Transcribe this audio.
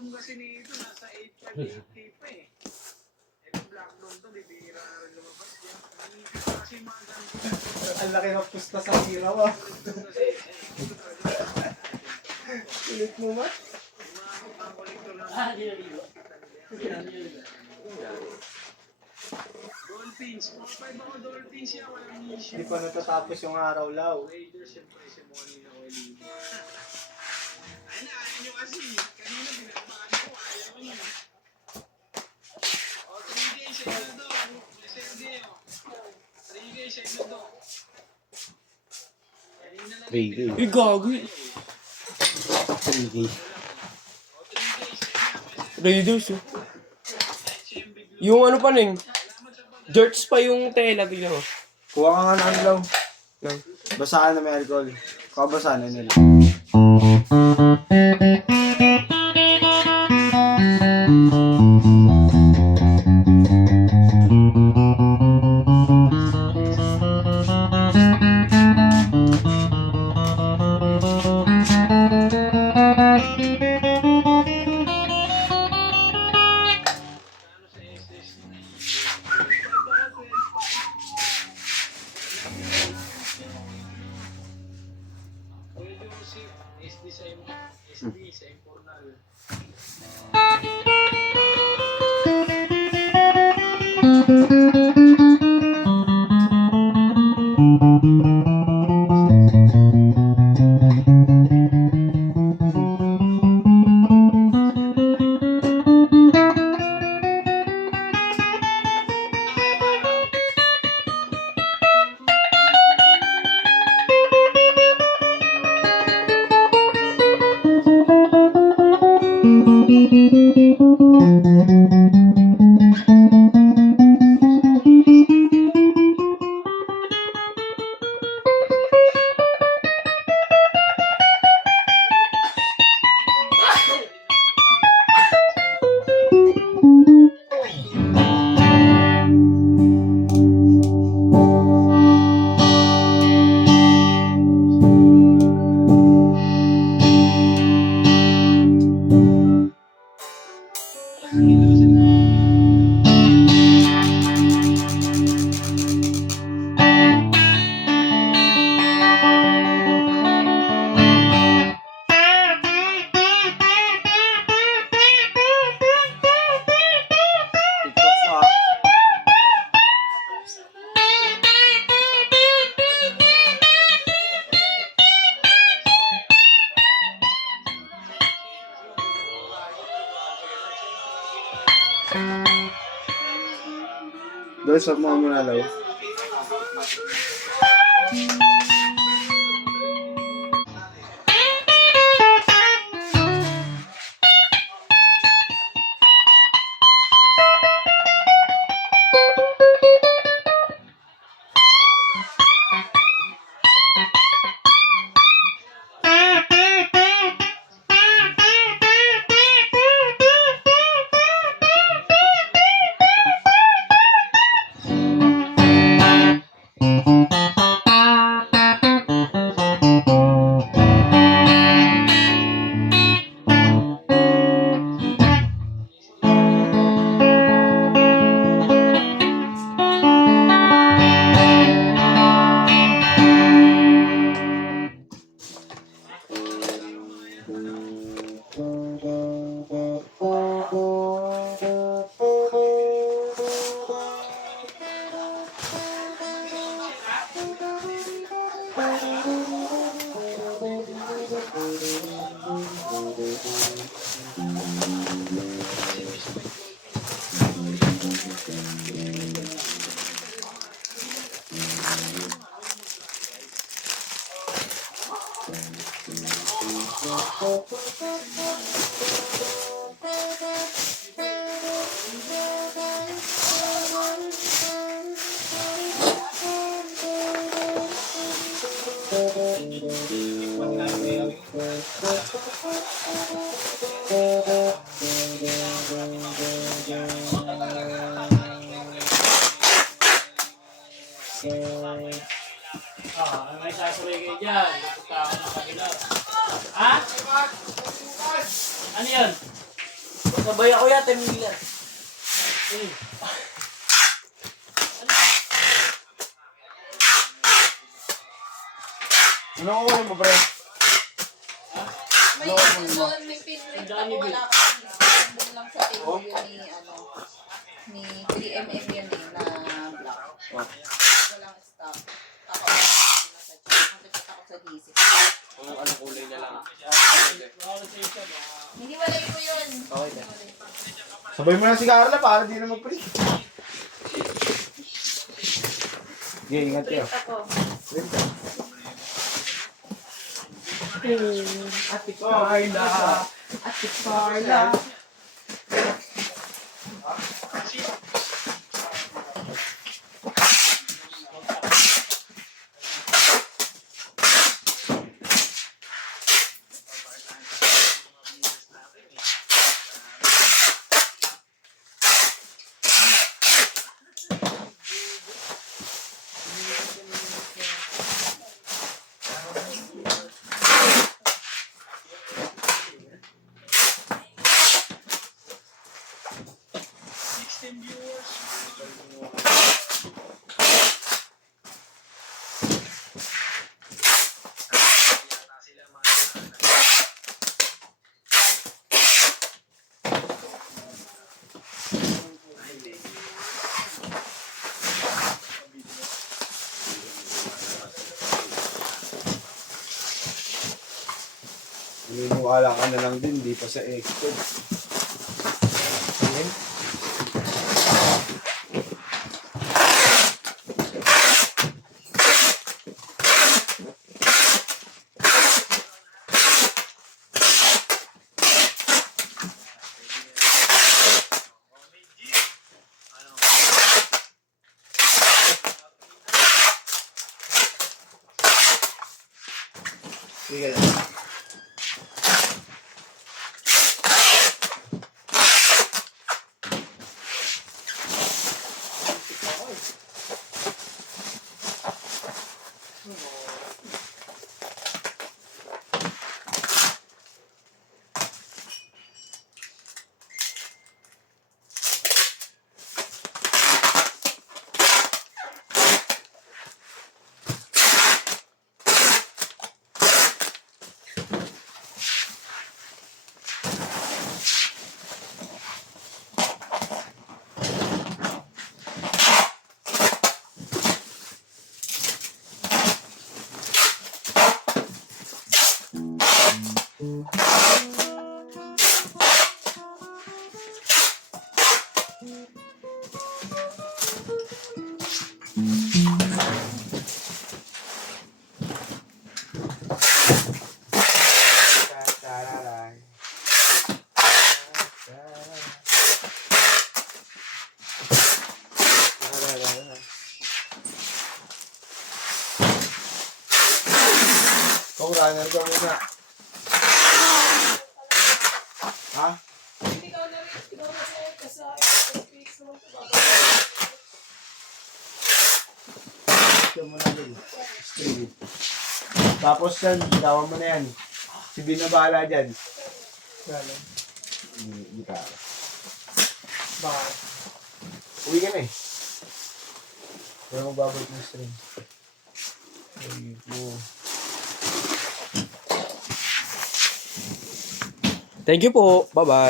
room kasi nito, nasa 8.5K pa eh. Ito black room to, bibihira na rin lumabas yan. Kasi mga ganito. Ang laki ng pusta sa hiraw ah. Ulit mo ba? Mga kolektor lang. Dolphins. Mga 5 ako dolphins yan, walang issue. Hindi pa natatapos yung araw law. Raiders yung presyo mo kanina ko dito. Ay na, ayaw nyo kasi. Kanina pinagpaano ko, ayaw nyo. O, 3K sa inyo do. Sergio. 3K sa inyo do. Kanina lang 3K. pinagpaano Eh, gago. ko, ayaw eh. 3K. O, 3K sa inyo. Raiders, oh. Yung ano pa ning, George pa yung tela, tignan mo. Kuha ka nga ng law. Lang. Basaan na may alcohol. Kabasaan na nila. Pwede mo si SD sa Impornal. Doon sa mga muna law. May sasuloy kayo dyan. Pupunta ako ng kabila. Ha? Ano yan? Sabay ako yata, Mila. Ano ko mo, pre? May ano doon, may pinrint ako, wala ka doon lang sa table yun ni 3mm yun na black. Walang stock. Ako nasa chat ako sa DC. Kung ano kulay na lang. Hindi walay ko yun. Okay na. Sabay mo na si Carla para di na mag-print. Sige, ingat kayo. Print ako. Print ka. Ate Carla. Ate Carla. Naniniwala ka na lang din, di pa sa expert. Sige lang. Kung runner ka muna. Ha? Ito mo na din. Straight. Tapos yan, dawan mo na yan. Si Bin na bahala dyan. Hindi ka. Bakit? Uwi ka na eh. Kaya magbabalik ng string. Ay po. Thank you po. Bye-bye.